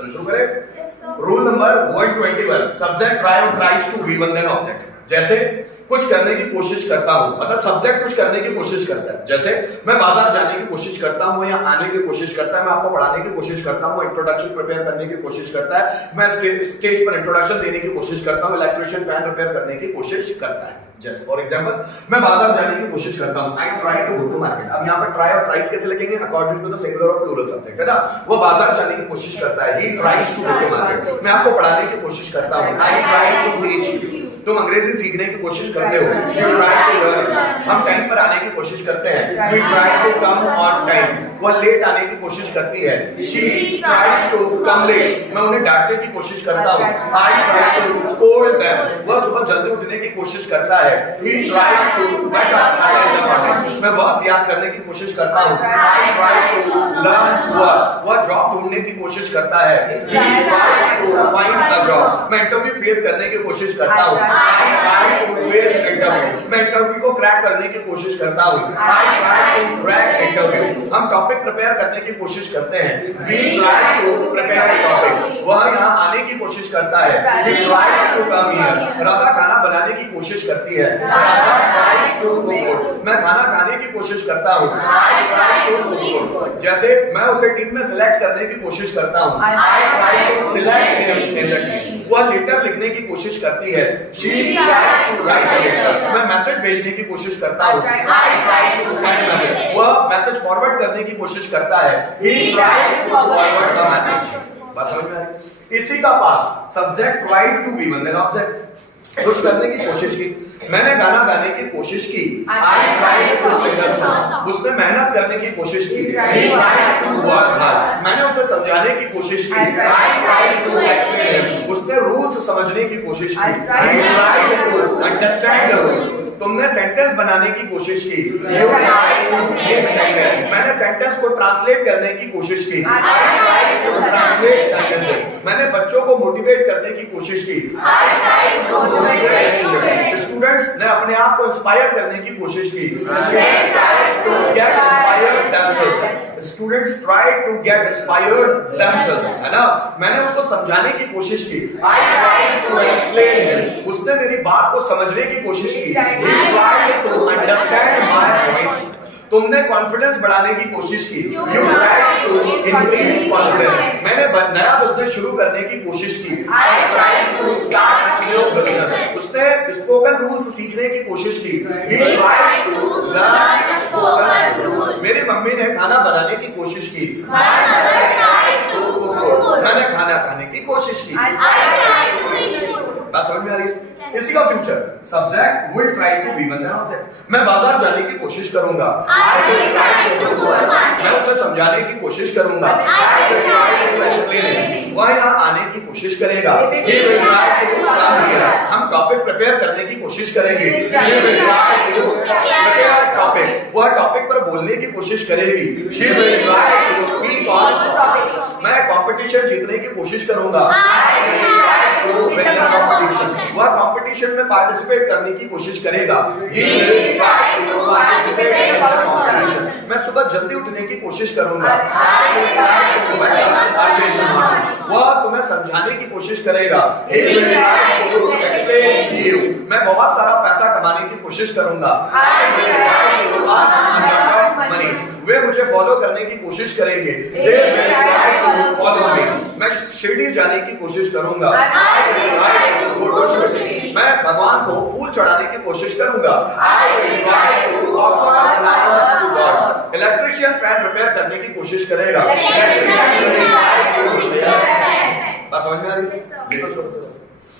चलो शुरू करें। रूल नंबर 121, सब्जेक्ट ट्राई और tries to be one then object. जैसे कुछ करने की कोशिश करता हूं, मतलब सब्जेक्ट कुछ करने की कोशिश करता है। जैसे मैं बाजार जाने की कोशिश करता हूं या आने की कोशिश करता है, मैं आपको पढ़ाने की कोशिश करता हूं, इंट्रोडक्शन प्रिपेयर करने की कोशिश करता है, मैं स्टेज पर इंट्रोडक्शन देने की कोशिश करता हूं, इलेक्ट्रिशियन फैन रिपेयर करने की कोशिश करता है। जैसे फॉर एग्जांपल मैं बाजार जाने की कोशिश करता हूं, I try to go to market. अब यहां पर ट्राई और ट्राइज कैसे लिखेंगे? अकॉर्डिंग टू द सिंगुलर और प्लूरल सब्जेक्ट, है ना। वो बाजार जाने की कोशिश करता है, he tries to go to market. मैं आपको पढ़ाने की कोशिश करता हूं, I try to teach you. तुम अंग्रेजी सीखने की कोशिश करते हो, यू ट्राई टू लर्न। हम टाइम पर आने की कोशिश करते हैं, we try to come on time. वह लेट आने की कोशिश करती है, she tries to come late. मैं उन्हें डांटने की कोशिश करता हूं, I try to scold them. वह सुबह जल्दी उठने की कोशिश करता है, he tries to wake up early in the morning. मैं वर्ब्स याद करने की कोशिश करता हूं, I try to learn verbs. वह जॉब ढूंढने की कोशिश करता है, he tries to find a job. मैं इंटरव्यू फेस करने की कोशिश करता हूं, I try to face interview. मैं इंटरव्यू को क्रैक करने की कोशिश करता हूं, I try to crack interview. हम टॉपिक प्रिपेयर करने की कोशिश करते हैं, we try to prepare topic. वह यहां आने की कोशिश करता है, he tries to come here. Radha खाना बनाने की कोशिश करती है, Radha tries to cook food. मैं खाना खाने की कोशिश करता हूं, I try to cook food. जैसे मैं उसे टीम में सिलेक्ट करने की कोशिश करता हूं, I try to select him in the team. वह लेटर लिखने की कोशिश करती है, she tries to write a letter. मैं मैसेज भेजने की कोशिश करता हूं, I try to send message. वह मैसेज फॉरवर्ड करने की कोशिश करता है, he tries to forward the message. बात समझ में आ रही? इसी का past subject tried to be one then object. कुछ करने की कोशिश की, मैंने गाना गाने की कोशिश की, I tried to sing a song. उसने मेहनत करने की कोशिश की, he tried to work hard. मैंने उसे समझाने की कोशिश की, I tried to explain him. उसने रूल्स समझने की कोशिश की, he tried to understand the rules. तुमने सेंटेंस बनाने की कोशिश की, you tried to make sentence. मैंने सेंटेंस को ट्रांसलेट करने की कोशिश की, I tried to translate sentences. मैंने बच्चों को मोटिवेट करने की कोशिश की, I tried to motivate students. Students ने अपने आप को इंस्पायर करने की कोशिश की, students try to get inspired themselves. Students try to get inspired themselves, है ना। मैंने उसको समझाने की कोशिश की, I tried to explain him. उसने मेरी बात को समझने की कोशिश की, he tried to understand my point. तुमने कॉन्फिडेंस बढ़ाने की कोशिश की, you tried to increase confidence. मैंने नया बिजनेस शुरू करने की कोशिश की, I tried to start a new business. उसने स्पोकन रूल्स सीखने की कोशिश की, he tried to learn spoken rules. मेरी मम्मी ने खाना बनाने की कोशिश की, my mother tried to cook. मैंने खाना खाने की कोशिश की, I tried to eat food. बात समझ में आ रही है? इसी का future subject will try to be one then object. मैं बाजार जाने की कोशिश करूंगा, I will try to go to market. मैं उसे समझाने की कोशिश करूंगा, I will try to explain it. वह यहां आने की कोशिश करेगा, he will try to come here. हम टॉपिक प्रिपेयर करने की कोशिश करेंगे, he will try to prepare topic. वह टॉपिक पर बोलने की कोशिश करेगी, she will try to speak on topic. मैं कंपटीशन जीतने की कोशिश करूंगा, I will try to win the competition. वह कंपटीशन में पार्टिसिपेट करने की कोशिश करेगा, he will try to participate in the competition. मैं सुबह जल्दी उठने की कोशिश करूंगा, I will try to wake up early in the morning. वह तुम्हें समझाने की कोशिश करेगा, he will try to explain you. मैं बहुत सारा पैसा कमाने की कोशिश करूंगा, I will try to earn a lot of money. वे मुझे फॉलो करने की कोशिश करेंगे, they will try to follow me. मैं शिरडी जाने की कोशिश करूंगा, I will try to go to Shirdi. मैं भगवान को फूल चढ़ाने की कोशिश करूंगा, I will try to offer flowers to God. Electrician fan repair करने की कोशिश करेगा,